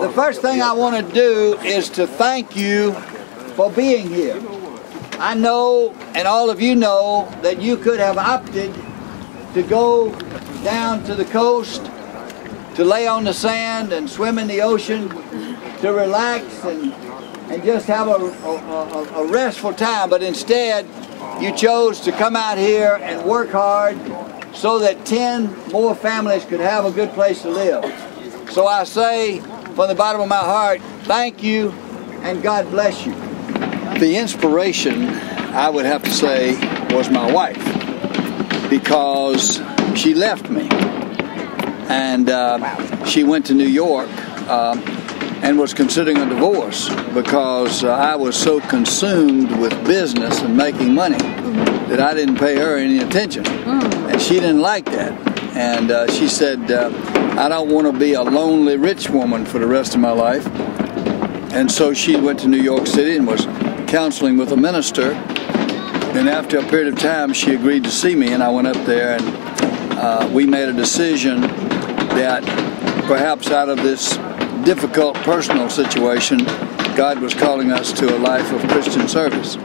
The first thing I want to do is to thank you for being here. I know, and all of you know, that you could have opted to go down to the coast, to lay on the sand and swim in the ocean, to relax and just have a restful time, but instead you chose to come out here and work hard so that 10 more families could have a good place to live. So I say from the bottom of my heart, thank you and God bless you. The inspiration, I would have to say, was my wife, because she left me and she went to New York and was considering a divorce because I was so consumed with business and making money that I didn't pay her any attention. And she didn't like that. And she said, I don't want to be a lonely rich woman for the rest of my life. And so she went to New York City and was counseling with a minister. And after a period of time, she agreed to see me, and I went up there, and we made a decision that perhaps out of this difficult personal situation, God was calling us to a life of Christian service.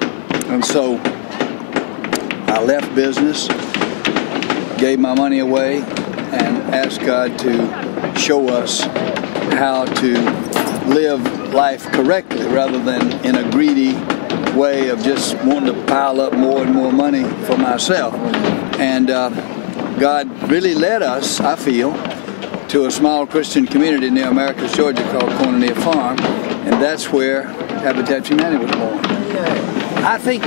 And so I left business, gave my money away, and asked God to show us how to live life correctly rather than in a greedy way of just wanting to pile up more and more money for myself. And God really led us, I feel, to a small Christian community near Americus, Georgia called Cornelia Farm, and that's where Habitat for Humanity was born. I think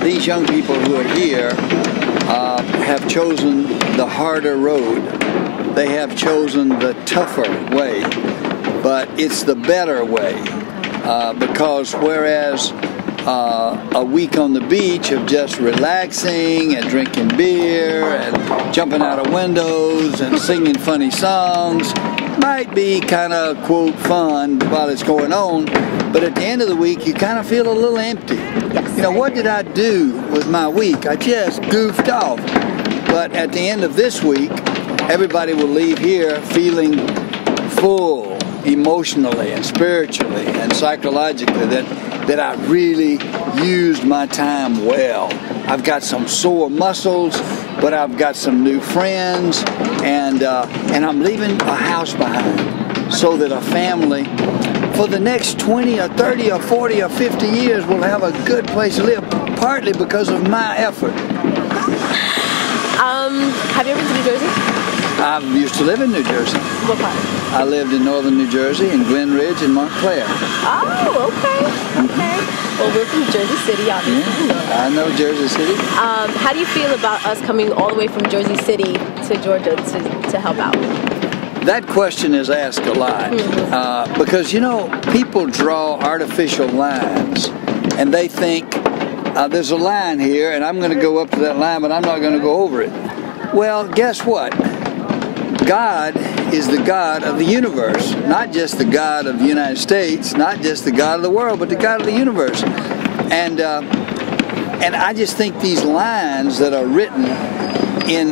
these young people who are here have chosen the harder road. They have chosen the tougher way, but it's the better way because whereas a week on the beach of just relaxing and drinking beer and jumping out of windows and singing funny songs might be kind of, quote, fun while it's going on, but at the end of the week you kind of feel a little empty. Yes. You know, what did I do with my week? I just goofed off. But at the end of this week, everybody will leave here feeling full emotionally and spiritually and psychologically that I really used my time well. I've got some sore muscles, but I've got some new friends, and I'm leaving a house behind so that a family for the next 20 or 30 or 40 or 50 years will have a good place to live, partly because of my effort. Have you ever been to New Jersey? I used to live in New Jersey. What part? I lived in northern New Jersey, in Glen Ridge and Montclair. Oh, okay. Okay. Well, we're from Jersey City, obviously. Yeah, I know Jersey City. How do you feel about us coming all the way from Jersey City to Georgia to help out? That question is asked a lot because, you know, people draw artificial lines and they think there's a line here and I'm going to go up to that line, but I'm not going to go over it. Well, guess what? God is the God of the universe, not just the God of the United States, not just the God of the world, but the God of the universe. And I just think these lines that are written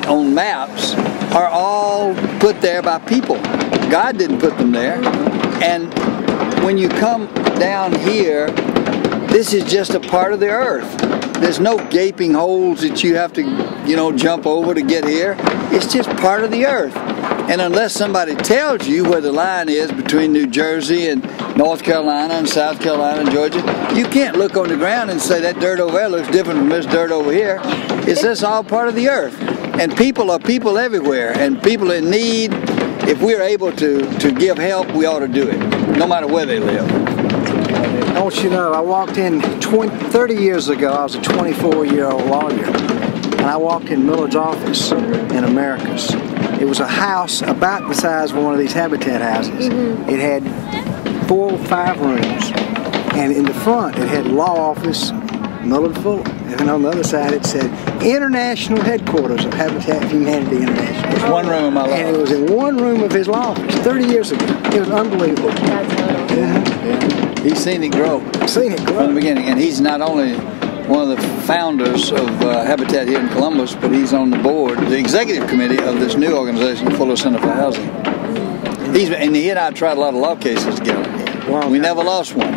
on maps are all put there by people. God didn't put them there. And when you come down here, this is just a part of the earth. There's no gaping holes that you have to, you know, jump over to get here. It's just part of the earth. And unless somebody tells you where the line is between New Jersey and North Carolina and South Carolina and Georgia, you can't look on the ground and say that dirt over there looks different from this dirt over here. It's just all part of the earth. And people are people everywhere, and people in need. If we're able to give help, we ought to do it, no matter where they live. I want you to know, I walked in 30 years ago. I was a 24-year-old lawyer, and I walked in Millard's office in Americus. It was a house about the size of one of these Habitat houses. It had 4 or 5 rooms, and in the front it had law office, Millard Fuller, and on the other side it said International Headquarters of Habitat for Humanity International. It's one room of my law. And it was in one room of his law office 30 years ago. It was unbelievable. Yeah. He's seen it grow. Seen it grow. From the beginning, and he's not only one of the founders of Habitat here in Columbus, but he's on the board, the executive committee of this new organization, Fuller Center for Housing. He and I tried a lot of law cases together. We never lost one.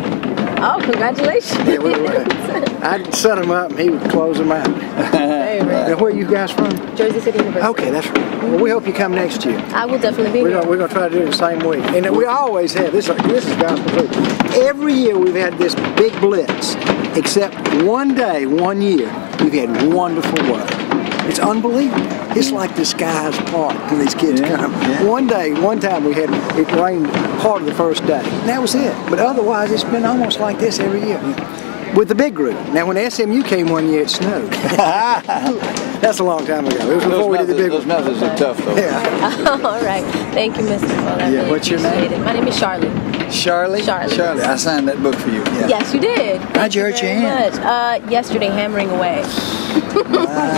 Oh, congratulations. Yeah, I'd set him up and he would close them out. Now, where are you guys from? Jersey City University. Okay, that's right. Well, we hope you come next year. I will definitely be here. We're going to try to do it the same week. And we always have. This is gospel truth. Every year we've had this big blitz, except one day, one year, we've had wonderful weather. It's unbelievable. It's like the skies part when these kids come. Yeah. One time it rained part of the first day. And that was it. But otherwise, it's been almost like this every year. With the big group. Now, when SMU came one year, it snowed. That's a long time ago. It was before we did the big Those methods are tough, though. Yeah. All right. Thank you, Mr. Fuller. I really What's your appreciate name? it. My name is Charlie. Charlie? Charlie. I signed that book for you. Yeah. Yes, you did. How'd you hurt your hand? Much. Yesterday, hammering away.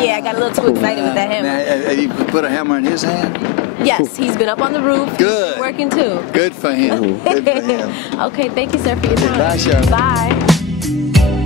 Yeah, I got a little too excited with that hammer. Now, you put a hammer in his hand? Yes, he's been up on the roof. Good. He's been working too. Good for him. Good for him. Okay, thank you, sir, for your time. Bye, Charlie. Bye.